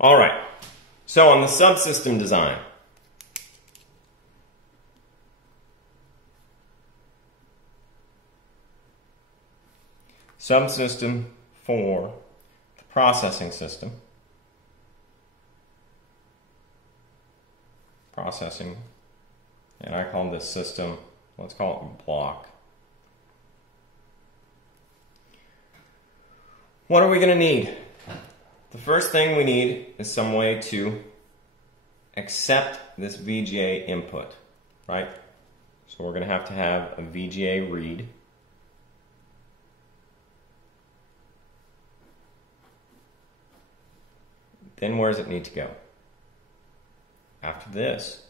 All right, so on the subsystem design, subsystem for the processing system, and I call this system, let's call it block. What are we going to need? The first thing we need is some way to accept this VGA input, right? So we're going to have a VGA read. Then where does it need to go? After this,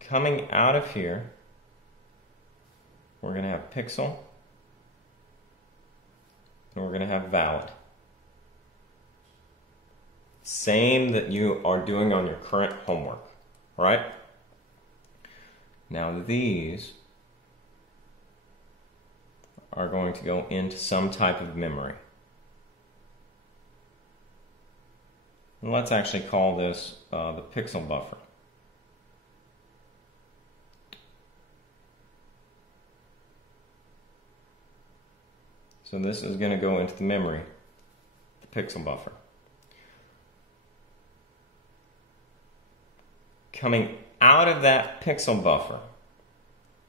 coming out of here, we're going to have pixel, and we're going to have valid. Same that you are doing on your current homework, all right? Now these are going to go into some type of memory. And let's actually call this the pixel buffer. So this is going to go into the memory, the pixel buffer. Coming out of that pixel buffer,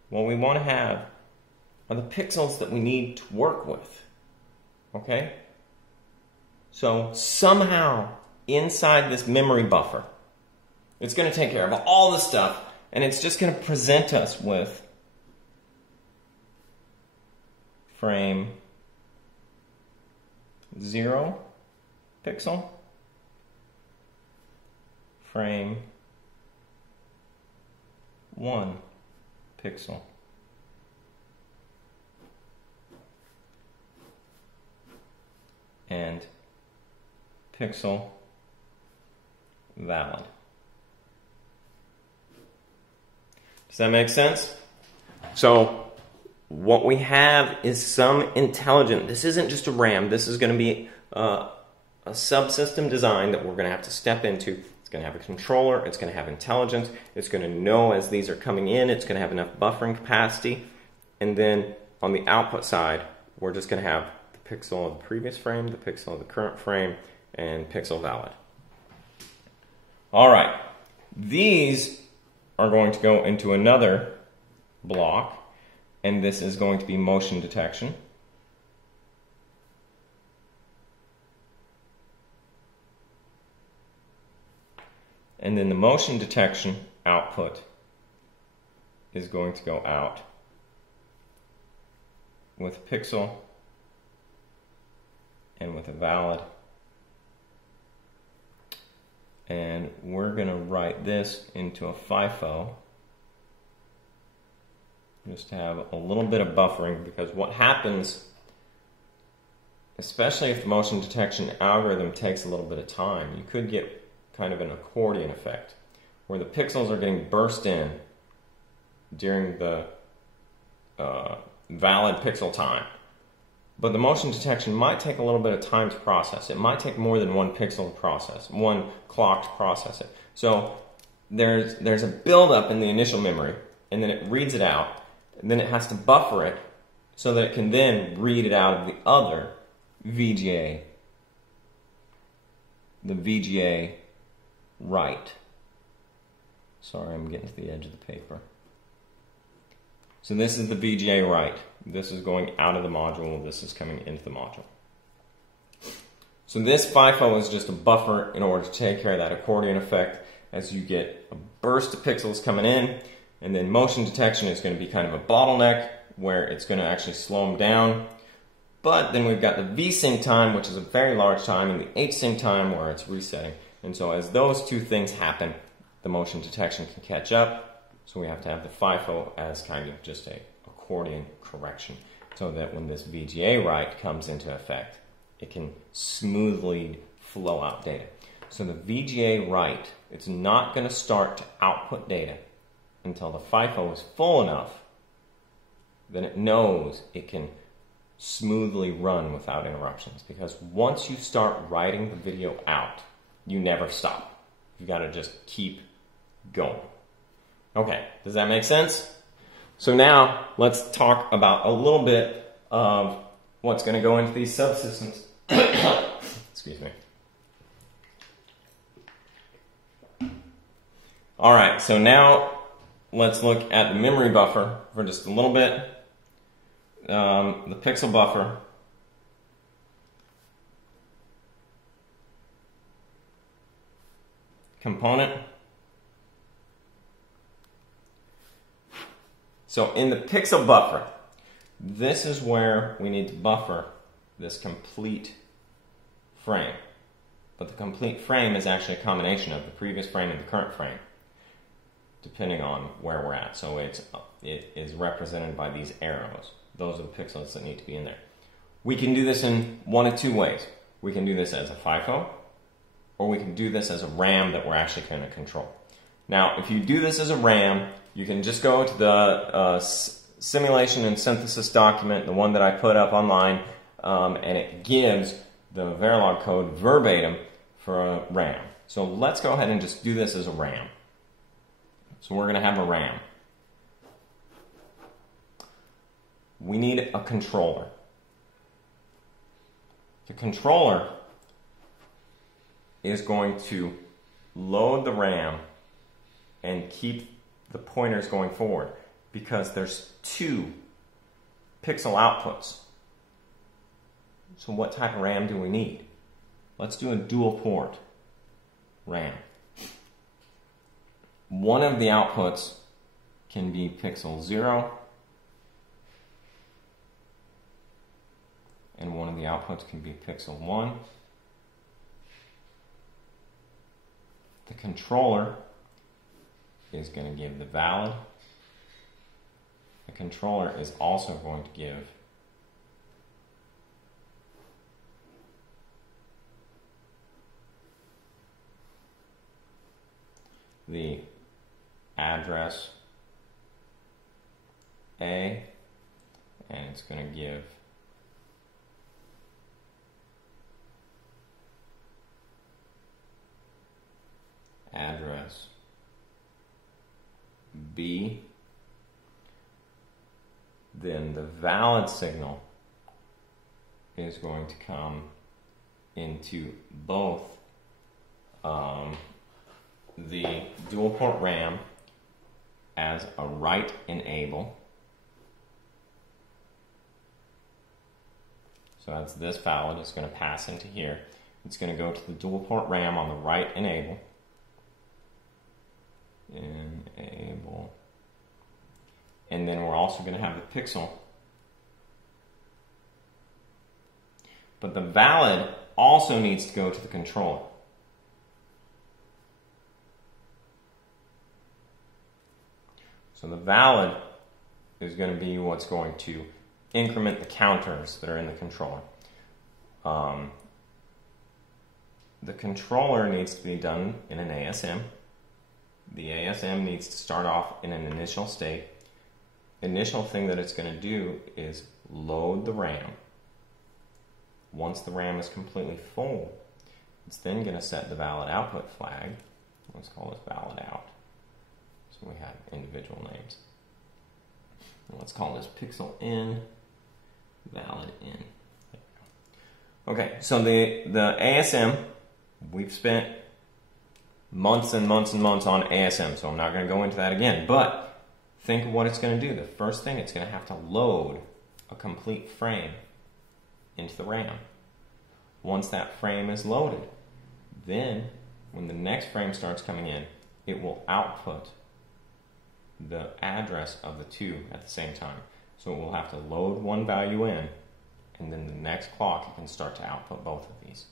what we want to have are the pixels that we need to work with. Okay? So somehow inside this memory buffer, it's going to take care of all the stuff, and it's just going to present us with frame 0 pixel, frame 1 pixel, and pixel valid. Does that make sense? So what we have is some intelligent, this isn't just a RAM, this is going to be a subsystem design that we're going to have to step into. It's going to have a controller, it's going to have intelligence, it's going to know as these are coming in, it's going to have enough buffering capacity, and then on the output side, we're just going to have the pixel of the previous frame, the pixel of the current frame, and pixel valid. All right, these are going to go into another block, and this is going to be motion detection. And then the motion detection output is going to go out with a pixel and with a valid. And we're going to write this into a FIFO just to have a little bit of buffering, because what happens, especially if the motion detection algorithm takes a little bit of time, you could get kind of an accordion effect where the pixels are getting burst in during the valid pixel time. But the motion detection might take a little bit of time to process. It might take more than one pixel to process, one clock to process it. So there's a buildup in the initial memory, and then it reads it out, and then it has to buffer it so that it can then read it out of the other VGA, the VGA write. Sorry, I'm getting to the edge of the paper. So this is the VGA write. This is going out of the module. This is coming into the module. So this FIFO is just a buffer in order to take care of that accordion effect as you get a burst of pixels coming in, and then motion detection is going to be kind of a bottleneck where it's going to actually slow them down. But then we've got the VSync time, which is a very large time, and the HSync time where it's resetting. And so as those two things happen, the motion detection can catch up. So we have to have the FIFO as kind of just a accordion correction so that when this VGA write comes into effect, it can smoothly flow out data. So the VGA write, it's not going to start to output data until the FIFO is full enough that it knows it can smoothly run without interruptions. Because once you start writing the video out, you never stop. You got to just keep going. Okay, does that make sense? So now let's talk about a little bit of what's going to go into these subsystems. Excuse me. All right, so now let's look at the memory buffer for just a little bit. The pixel buffer. Component. So in the pixel buffer, this is where we need to buffer this complete frame. But the complete frame is actually a combination of the previous frame and the current frame, depending on where we're at. So it is represented by these arrows. Those are the pixels that need to be in there. We can do this in one of two ways. We can do this as a FIFO, or we can do this as a RAM that we're actually going to control. Now, if you do this as a RAM, you can just go to the simulation and synthesis document, the one that I put up online, and it gives the Verilog code verbatim for a RAM. So let's go ahead and just do this as a RAM. So we're going to have a RAM. We need a controller. The controller is going to load the RAM and keep the pointers going forward because there's two pixel outputs. So what type of RAM do we need? Let's do a dual port RAM. One of the outputs can be pixel 0, and one of the outputs can be pixel 1. The controller is going to give the valid. The controller is also going to give the address A, and it's going to give address B. Then the valid signal is going to come into both the dual port RAM as a write enable. So that's this valid. It's going to pass into here. It's going to go to the dual port RAM on the write enable. Enable. And then we're also going to have the pixel. But the valid also needs to go to the controller. So the valid is going to be what's going to increment the counters that are in the controller. The controller needs to be done in an ASM. The ASM needs to start off in an initial state. Initial thing that it's going to do is load the RAM. Once the RAM is completely full, it's then going to set the valid output flag. Let's call this valid out. So we have individual names. Let's call this pixel in, valid in. Okay, so the ASM, we've spent months and months and months on ASM, so I'm not going to go into that again, but think of what it's going to do. The first thing, it's going to have to load a complete frame into the RAM. Once that frame is loaded, then when the next frame starts coming in, it will output the address of the two at the same time. So it will have to load one value in, and then the next clock it can start to output both of these.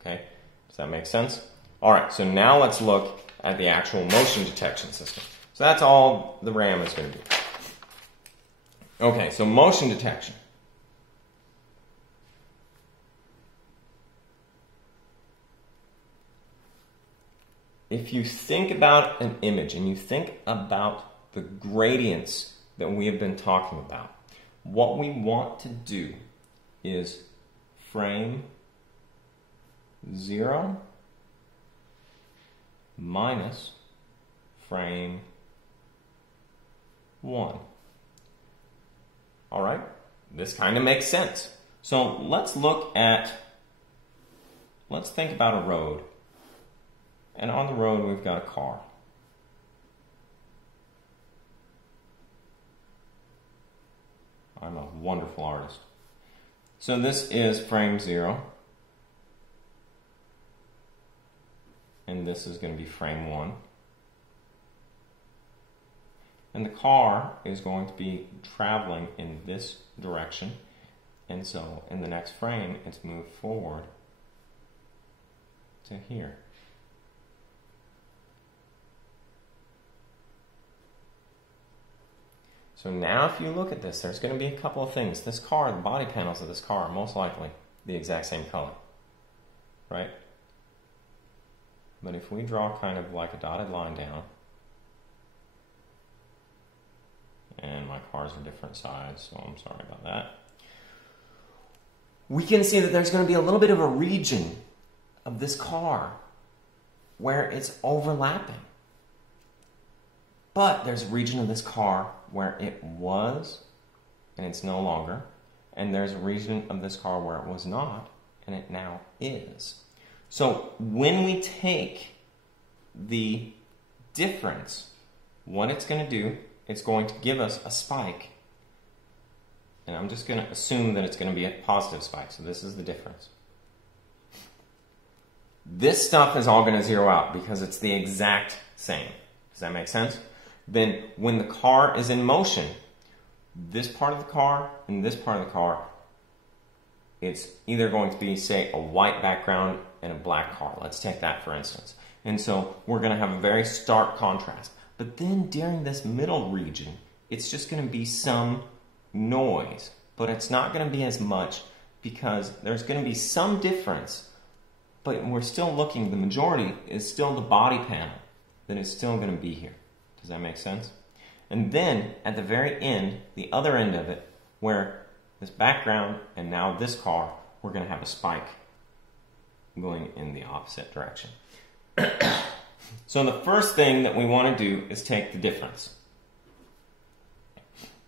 Okay, does that make sense? All right, so now let's look at the actual motion detection system. So that's all the RAM is going to do. Okay, so motion detection. If you think about an image and you think about the gradients that we have been talking about, what we want to do is frame 0 minus frame 1. All right, this kind of makes sense. So let's think about a road. And on the road, we've got a car. I'm a wonderful artist. So this is frame 0. And this is going to be frame 1. And the car is going to be traveling in this direction. And so in the next frame, it's moved forward to here. So now if you look at this, there's going to be a couple of things. This car, the body panels of this car are most likely the exact same color, right? But if we draw kind of like a dotted line down, and my cars are different sides, so I'm sorry about that. We can see that there's going to be a little bit of a region of this car where it's overlapping. But there's a region of this car where it was and it's no longer. And there's a region of this car where it was not and it now is. So when we take the difference, what it's going to do, it's going to give us a spike. And I'm just going to assume that it's going to be a positive spike. So this is the difference. This stuff is all going to zero out because it's the exact same. Does that make sense? Then when the car is in motion, this part of the car and this part of the car, it's either going to be, say, a white background and a black car. Let's take that for instance. And so we're going to have a very stark contrast. But then during this middle region, it's just going to be some noise. But it's not going to be as much because there's going to be some difference. But we're still looking, the majority is still the body panel that is still going to be here. Does that make sense? And then at the very end, the other end of it, where this background and now this car, we're going to have a spike going in the opposite direction. So the first thing that we want to do is take the difference.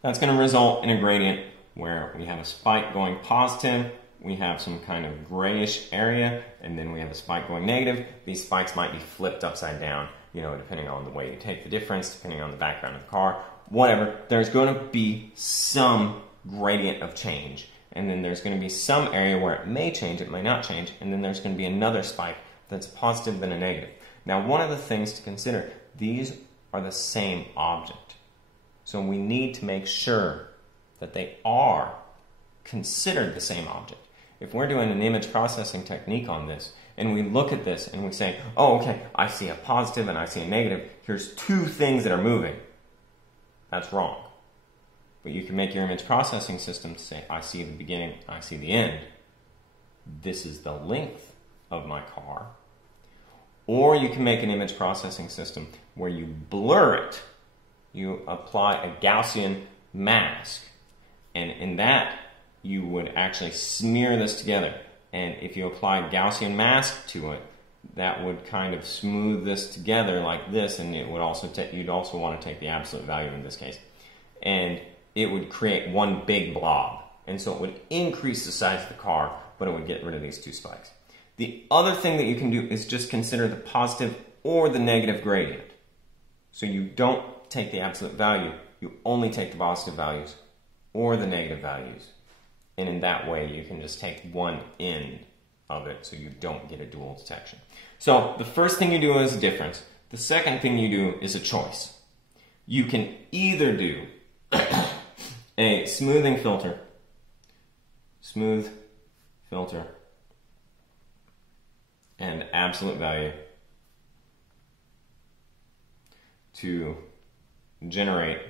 That's going to result in a gradient where we have a spike going positive, we have some kind of grayish area, and then we have a spike going negative. These spikes might be flipped upside down, you know, depending on the way you take the difference, depending on the background of the car, whatever. There's going to be some gradient of change. And then there's going to be some area where it may change, it may not change, and then there's going to be another spike that's positive than a negative. Now, one of the things to consider, these are the same object. So we need to make sure that they are considered the same object. If we're doing an image processing technique on this, and we look at this and we say, oh, okay, I see a positive and I see a negative. Here's two things that are moving. That's wrong. But you can make your image processing system to say, I see the beginning, I see the end. This is the length of my car. Or you can make an image processing system where you blur it. You apply a Gaussian mask. And in that, you would actually smear this together. And if you apply a Gaussian mask to it, that would kind of smooth this together like this, and it would also you'd also want to take the absolute value in this case. And it would create one big blob. And so it would increase the size of the car, but it would get rid of these two spikes. The other thing that you can do is just consider the positive or the negative gradient. So you don't take the absolute value, you only take the positive values or the negative values. And in that way, you can just take one end of it so you don't get a dual detection. So the first thing you do is a difference. The second thing you do is a choice. You can either do a smoothing filter, smooth filter, and absolute value to generate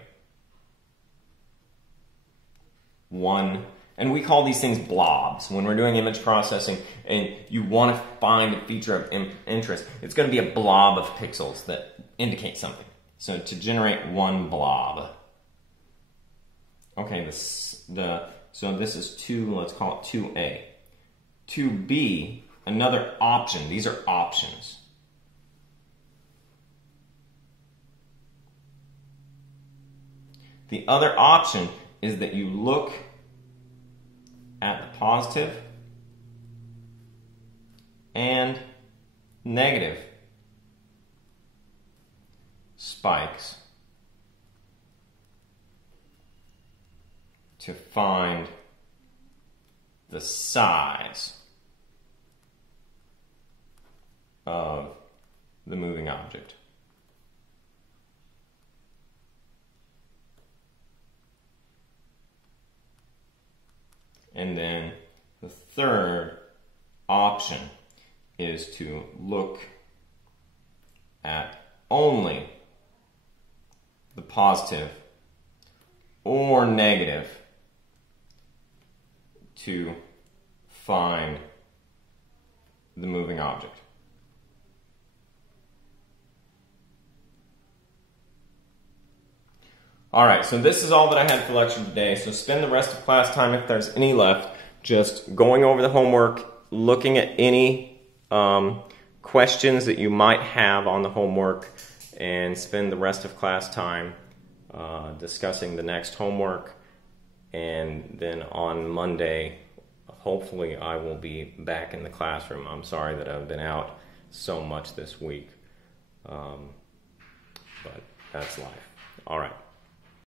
one, and we call these things blobs. When we're doing image processing and you want to find a feature of interest, it's going to be a blob of pixels that indicate something. So to generate one blob. Okay, so this is 2, let's call it 2A. 2B, another option. These are options. The other option is that you look at the positive and negative spikes to find the size of the moving object. And then the third option is to look at only the positive or negative to find the moving object. Alright, so this is all that I had for lecture today. So spend the rest of class time, if there's any left, just going over the homework, looking at any questions that you might have on the homework, and spend the rest of class time discussing the next homework. And then on Monday, hopefully I will be back in the classroom. I'm sorry that I've been out so much this week, but that's life. All right.